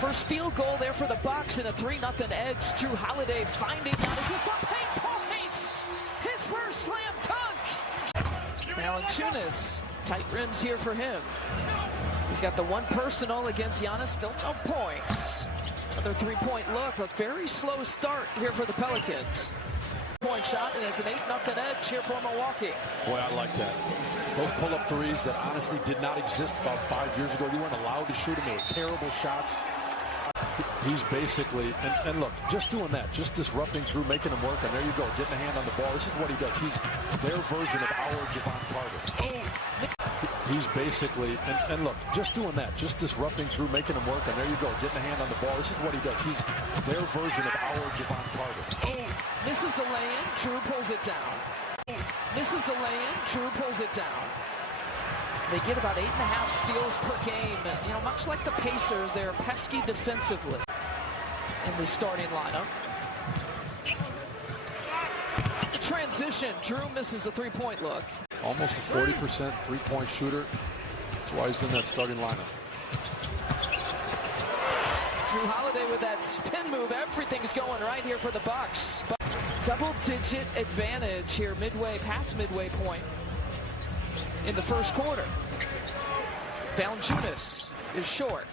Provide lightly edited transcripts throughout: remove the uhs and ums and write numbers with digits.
First field goal there for the Bucks in a 3-0 edge. Jrue Holiday finding Giannis up 8 points. His first slam dunk. Valanciunas, tight rims here for him. He's got the one personal against Giannis, still no points. Another three-point look. A very slow start here for the Pelicans. Point shot, and it's an 8-0 edge here for Milwaukee. Boy, I like that. Those pull-up threes that honestly did not exist about 5 years ago. You weren't allowed to shoot them. They were terrible shots. He's basically, and look, just doing that, just disrupting Jrue, making him work, and there you go, getting a hand on the ball. This is what he does. He's their version of our Javon Carter. He's basically, and look, just doing that, just disrupting Jrue, making him work, and there you go, getting a hand on the ball. This is what he does. He's their version of our Javon Carter. This is the lay-in, Jrue pulls it down. This is the lay-in, Jrue pulls it down. They get about 8.5 steals per game. You know, much like the Pacers, they're pesky defensively in the starting lineup. Transition, Jrue misses a three-point look. Almost a 40% three-point shooter. That's why he's in that starting lineup. Jrue Holiday with that spin move. Everything's going right here for the Bucks. Double-digit advantage here past midway point in the first quarter. Valanciunas is short.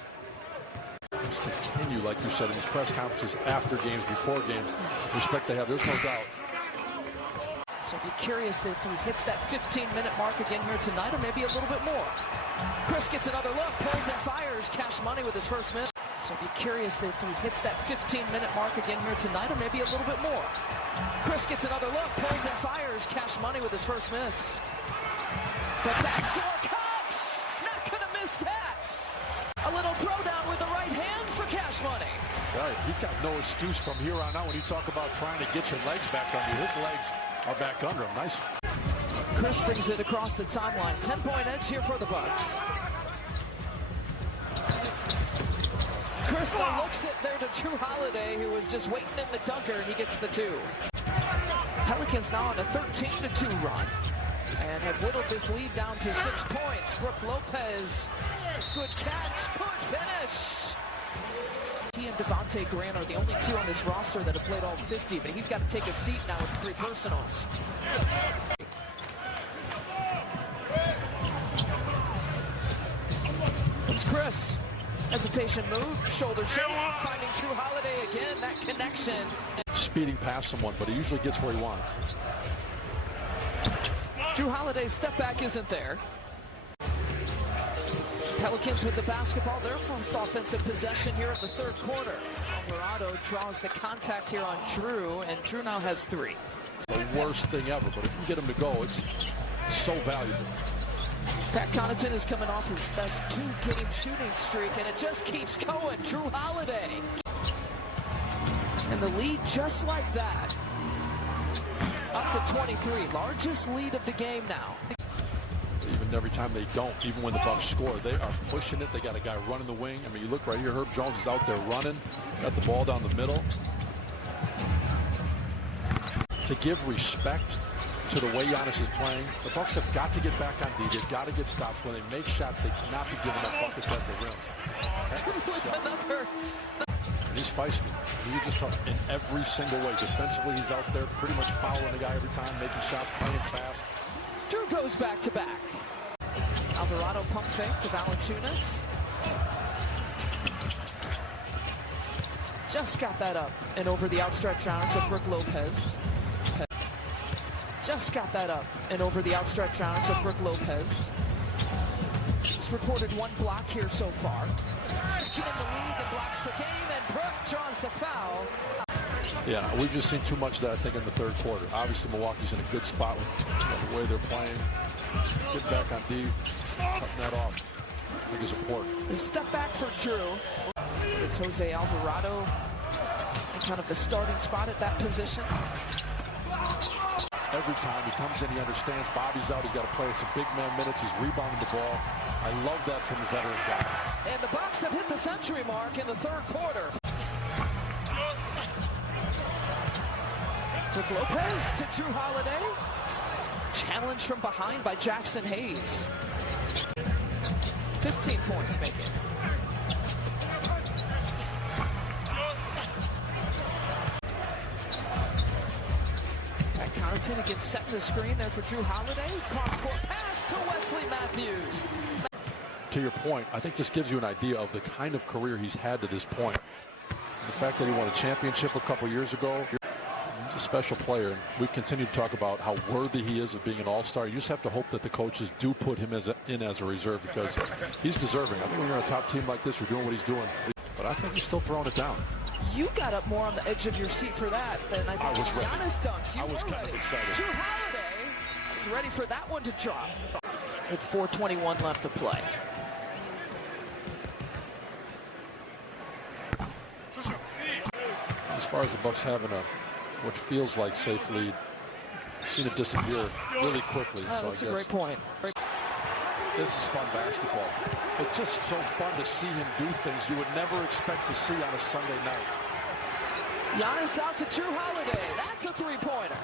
Just continue, like you said, in his press conferences, after games, before games. Respect they have, there's no doubt. So be curious if he hits that 15-minute mark again here tonight, or maybe a little bit more. Chris gets another look, pulls and fires. Cash Money with his first miss. So be curious if he hits that 15-minute mark again here tonight, or maybe a little bit more. Chris gets another look, pulls and fires. Cash Money with his first miss. The backdoor cut! Not gonna miss that! A little throwdown with the right hand for Cash Money. Right. He's got no excuse from here on out when you talk about trying to get your legs back under you. His legs are back under him. Nice. Chris brings it across the timeline. 10-point edge here for the Bucks. Chris looks it there to Jrue Holiday, who was just waiting in the dunker, and he gets the two. Pelicans now on a 13-2 run, and have whittled this lead down to 6 points. Brook Lopez, good catch, good finish. He and Devontae Grant are the only two on this roster that have played all 50, but he's got to take a seat now with 3 personals. It's Chris. Hesitation move, shoulder shake, finding Jrue Holiday again, that connection. Speeding past someone, but he usually gets where he wants. Jrue Holiday's step back isn't there. Pelicans with the basketball, their first offensive possession here in the third quarter. Alvarado draws the contact here on Jrue, and Jrue now has 3. The worst thing ever, but if you get him to go, it's so valuable. Pat Connaughton is coming off his best 2-game shooting streak, and it just keeps going. Jrue Holiday. And the lead just like that. Up to 23, largest lead of the game now. Even every time they don't, even when the Bucks score, they are pushing it. They got a guy running the wing. I mean, you look right here, Herb Jones is out there running, got the ball down the middle. To give respect to the way Giannis is playing, the Bucks have got to get back on D. They've got to get stops. When they make shots, they cannot be giving up buckets at the rim. And he's feisty. He just in every single way. Defensively, he's out there pretty much fouling the guy every time, making shots, playing fast. Jrue goes back to back. Alvarado pump fake to Valanciunas. Just got that up and over the outstretched arms of Brook Lopez. Just got that up and over the outstretched arms of Brook Lopez. He's recorded 1 block here so far. Second in the league in blocks per game, and Brook draws the foul. Yeah, we've just seen too much of that, I think, in the third quarter. Obviously, Milwaukee's in a good spot with the way they're playing. Getting back on D, cutting that off. I think is important. The step back for Jrue. It's Jose Alvarado in kind of the starting spot at that position. Every time he comes in, he understands Bobby's out. He's got to play some big man minutes. He's rebounding the ball. I love that from the veteran guy. And the Bucks have hit the century mark in the third quarter. Brook Lopez to Jrue Holiday. Challenge from behind by Jackson Hayes. 15 points make it. gets in again, setting the screen there for Jrue Holiday. Cross-court pass to Wesley Matthews. To your point, I think this gives you an idea of the kind of career he's had to this point. The fact that he won a championship a couple years ago, he's a special player. And we've continued to talk about how worthy he is of being an all-star. You just have to hope that the coaches do put him in as a reserve, because he's deserving. I think when you're on a top team like this, you're doing what he's doing. But I think he's still throwing it down. You got up more on the edge of your seat for that than I think Giannis dunks. You was were kind ready. of excited. Jrue Holiday is ready for that one to drop. With 4:21 left to play. As far as the Bucks having what feels like safe lead, I've seen it disappear really quickly. Oh, so that's I guess a great point. This is fun basketball. It's just so fun to see him do things you would never expect to see on a Sunday night. Giannis out to Jrue Holiday. That's a three-pointer.